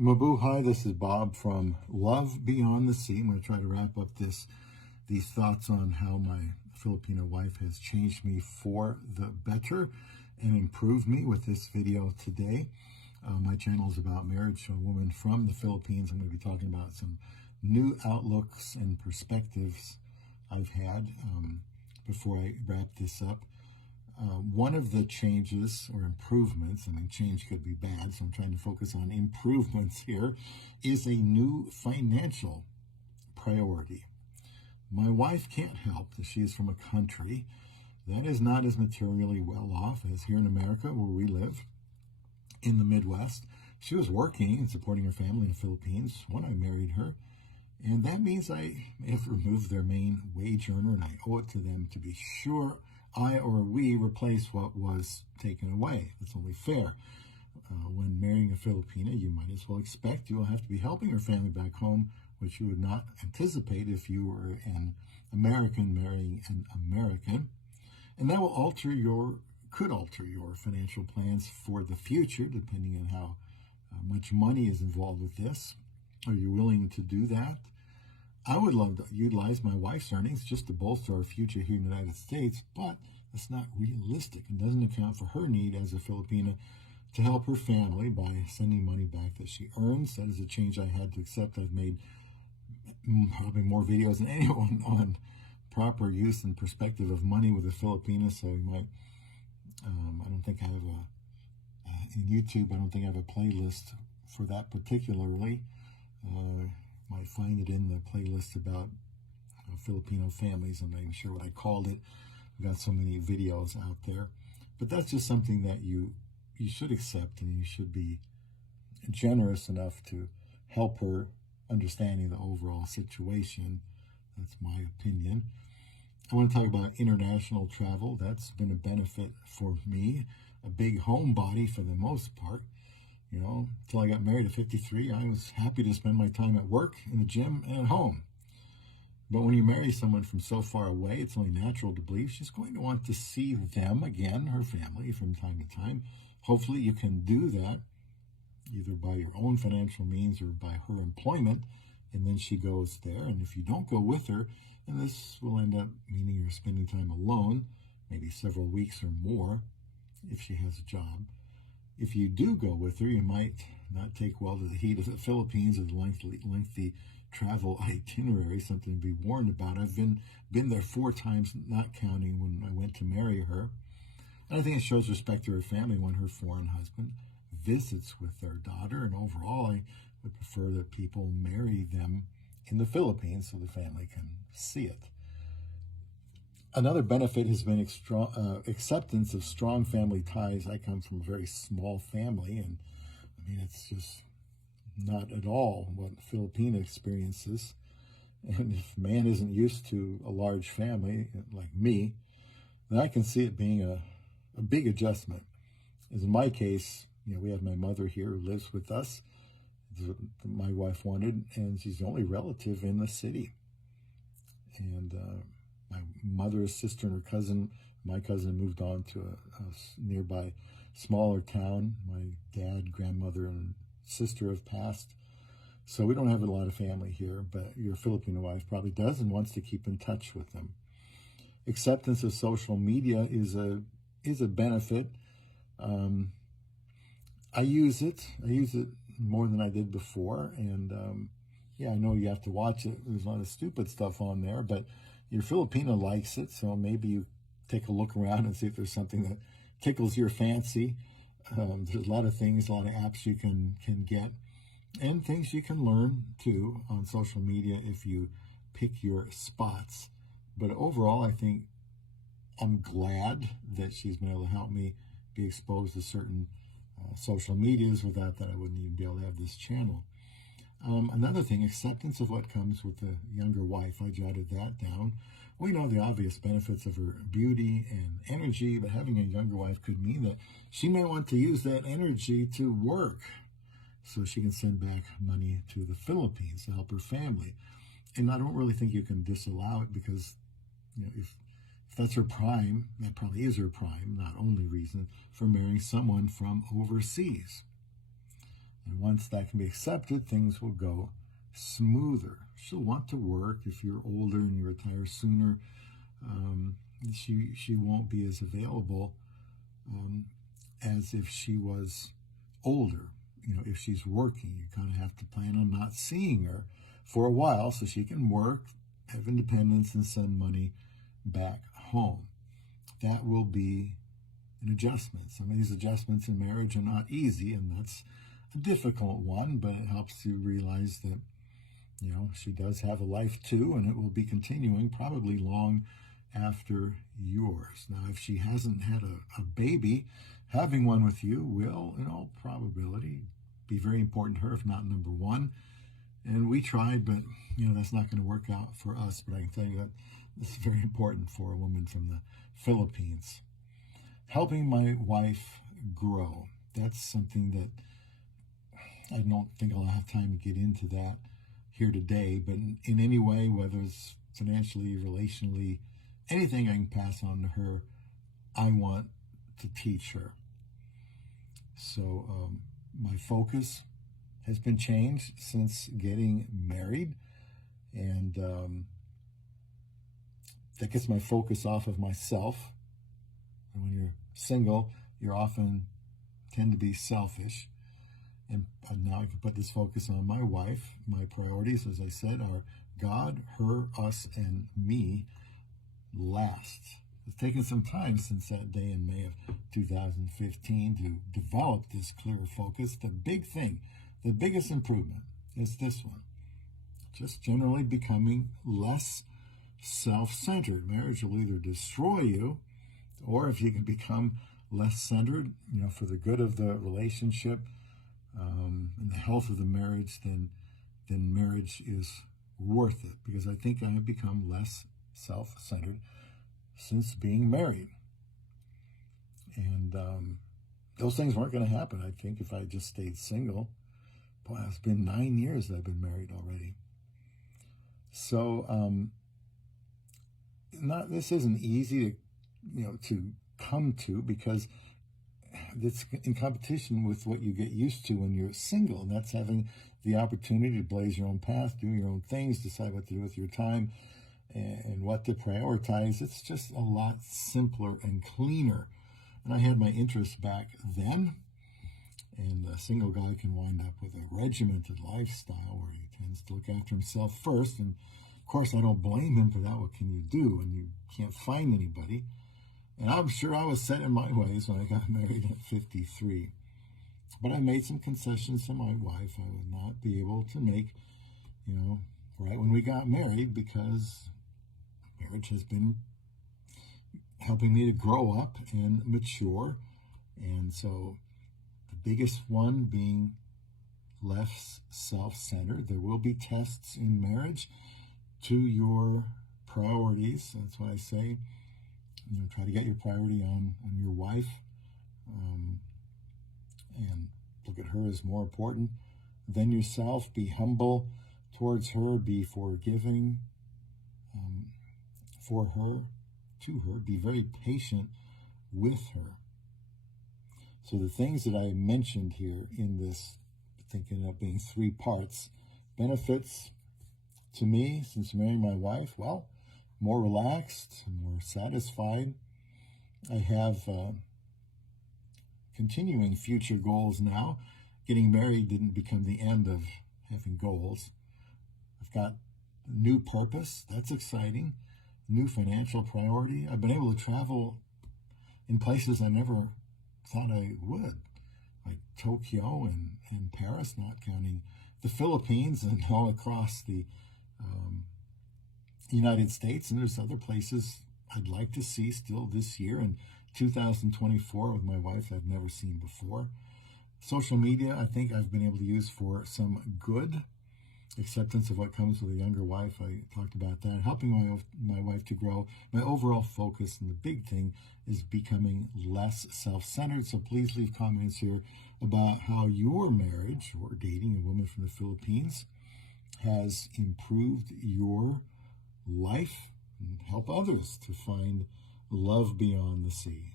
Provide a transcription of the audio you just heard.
Mabuhay, this is Bob from Love Beyond the Sea. I'm going to try to wrap up these thoughts on how my Filipino wife has changed me for the better and improved me with this video today. My channel is about marriage to a woman from the Philippines. I'm going to be talking about some new outlooks and perspectives I've had before I wrap this up. One of the changes or improvements, change could be bad, so I'm trying to focus on improvements here, is a new financial priority. My wife can't help that she is from a country that is not as materially well off as here in America, where we live, in the Midwest. She was working and supporting her family in the Philippines when I married her, and that means I have removed their main wage earner, and I owe it to them to be sure I or we replace what was taken away. It's only fair. When marrying a Filipina, you might as well expect you will have to be helping your family back home, which you would not anticipate if you were an American marrying an American. And that will could alter your financial plans for the future, depending on how much money is involved with this. Are you willing to do that? I would love to utilize my wife's earnings just to bolster our future here in the United States, but that's not realistic and doesn't account for her need as a Filipina to help her family by sending money back that she earns. That is a change I had to accept. I've made probably more videos than anyone on proper use and perspective of money with a Filipina, so you might, I don't think I have in YouTube, I don't think I have a playlist for that particularly. Might find it in the playlist about Filipino families. I'm not even sure what I called it. I've got so many videos out there. But that's just something that you should accept, and you should be generous enough to help her understanding the overall situation. That's my opinion. I want to talk about international travel. That's been a benefit for me. A big homebody for the most part. You know, until I got married at 53, I was happy to spend my time at work, in the gym, and at home. But when you marry someone from so far away, it's only natural to believe she's going to want to see them again, her family, from time to time. Hopefully you can do that, either by your own financial means or by her employment, and then she goes there. And if you don't go with her, and this will end up meaning you're spending time alone, maybe several weeks or more, if she has a job. If you do go with her, you might not take well to the heat of the Philippines or the lengthy travel itinerary, something to be warned about. I've been there 4 times, not counting when I went to marry her. And I think it shows respect to her family when her foreign husband visits with their daughter. And overall, I would prefer that people marry them in the Philippines so the family can see it. Another benefit has been acceptance of strong family ties. I come from a very small family, and it's just not at all what Filipina experiences. And if man isn't used to a large family like me, then I can see it being a big adjustment. As in my case, we have my mother here who lives with us, my wife wanted, and she's the only relative in the city. And my mother's sister and her cousin, my cousin, moved on to a nearby smaller town. My dad, grandmother, and sister have passed. So we don't have a lot of family here, but your Filipino wife probably does and wants to keep in touch with them. Acceptance of social media is a benefit. I use it more than I did before, and I know you have to watch it. There's a lot of stupid stuff on there, but your Filipino likes it, so maybe you take a look around and see if there's something that tickles your fancy. There's a lot of things, a lot of apps you can get, and things you can learn too on social media if you pick your spots. But overall, I think I'm glad that she's been able to help me be exposed to certain social medias. Without that, I wouldn't even be able to have this channel. Another thing, acceptance of what comes with the younger wife. I jotted that down. We know the obvious benefits of her beauty and energy, but having a younger wife could mean that she may want to use that energy to work so she can send back money to the Philippines to help her family. And I don't really think you can disallow it, because if that's her prime, that probably is her prime, not only reason for marrying someone from overseas. And once that can be accepted, things will go smoother. She'll want to work. If you're older and you retire sooner, she won't be as available as if she was older. If she's working, you kind of have to plan on not seeing her for a while so she can work, have independence, and send money back home. That will be an adjustment. Some of these adjustments in marriage are not easy, and that's a difficult one, but it helps you realize that, she does have a life too, and it will be continuing probably long after yours. Now, if she hasn't had a baby, having one with you will, in all probability, be very important to her, if not number one. And we tried, but, that's not going to work out for us. But I can tell you that this is very important for a woman from the Philippines. Helping my wife grow. That's something that I don't think I'll have time to get into that here today, but in any way, whether it's financially, relationally, anything I can pass on to her, I want to teach her. So my focus has been changed since getting married, and that gets my focus off of myself. And when you're single, you often tend to be selfish. And now I can put this focus on my wife. My priorities, as I said, are God, her, us, and me last. It's taken some time since that day in May of 2015 to develop this clearer focus. The big thing, the biggest improvement is this one. Just generally becoming less self-centered. Marriage will either destroy you, or if you can become less centered, for the good of the relationship, and the health of the marriage, then marriage is worth it, because I think I have become less self-centered since being married. And those things weren't going to happen, I think, if I just stayed single. Boy, it's been 9 years that I've been married already. So this isn't easy to come to, because it's in competition with what you get used to when you're single, and that's having the opportunity to blaze your own path, do your own things, decide what to do with your time, and what to prioritize. It's just a lot simpler and cleaner. And I had my interests back then, and a single guy can wind up with a regimented lifestyle where he tends to look after himself first. And of course, I don't blame him for that. What can you do when you can't find anybody? And I'm sure I was set in my ways when I got married at 53. But I made some concessions to my wife I would not be able to make, right when we got married, because marriage has been helping me to grow up and mature. And so the biggest one being less self-centered. There will be tests in marriage to your priorities. That's why I say, try to get your priority on your wife, and look at her as more important than yourself. Be humble towards her. Be forgiving for her, to her. Be very patient with her. So the things that I mentioned here in this, thinking of being 3 parts, benefits to me since marrying my wife, well, more relaxed, more satisfied. I have continuing future goals now. Getting married didn't become the end of having goals. I've got new purpose. That's exciting. New financial priority. I've been able to travel in places I never thought I would, like Tokyo and Paris, not counting the Philippines, and all across the United States. And there's other places I'd like to see still this year in 2024 with my wife I've never seen before. Social media, I think I've been able to use for some good. Acceptance of what comes with a younger wife, I talked about that. Helping my wife to grow. My overall focus, and the big thing, is becoming less self-centered. So please leave comments here about how your marriage, or dating a woman from the Philippines, has improved your life, and help others to find love beyond the sea.